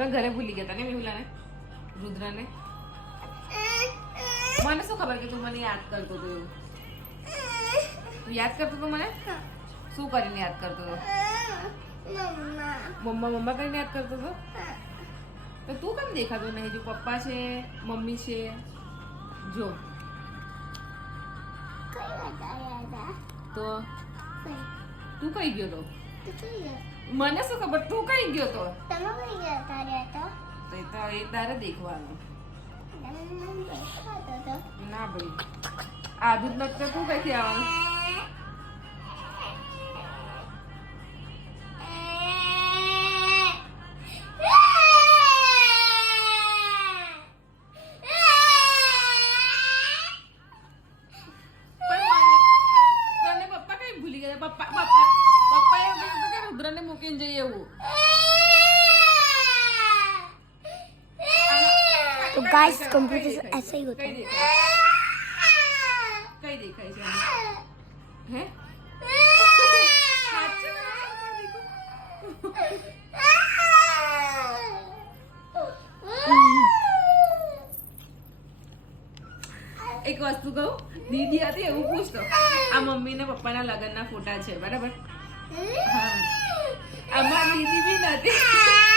અમે ઘરે ભૂલી ગયા હતા ને મેહુલાને, રુદ્રને. મને શું ખબર કે તું મને યાદ કરતો હતો એવું. તું યાદ કરતો હતો મને? શું કરીને યાદ કરતો હતો? મમ્મા મમ્મા કરીને યાદ કરતો હતો? તો તું કેમ દેખાતો નહીં? જો પપ્પા છે, મમ્મી છે, જો તો તું કઈ ગયો તો? મને શું ખબર તું કઈ ગયો તો? તો એ તારે દેખવાનું. ના ભાઈ, આદુ જ નથી તું કઈથી આવવાનું? રુદ્રને મૂકીને જઈએ એવું. तो गाइस कंप्यूटर ऐसा ही होता है. कई देखाय છે હે? એક વસ્તુ કહું, દીદી હતી એવું પૂછતો, આ મમ્મી ને પપ્પાના લગ્નના ફોટા છે બરાબર? હા, આમાં દીદી બી નથી.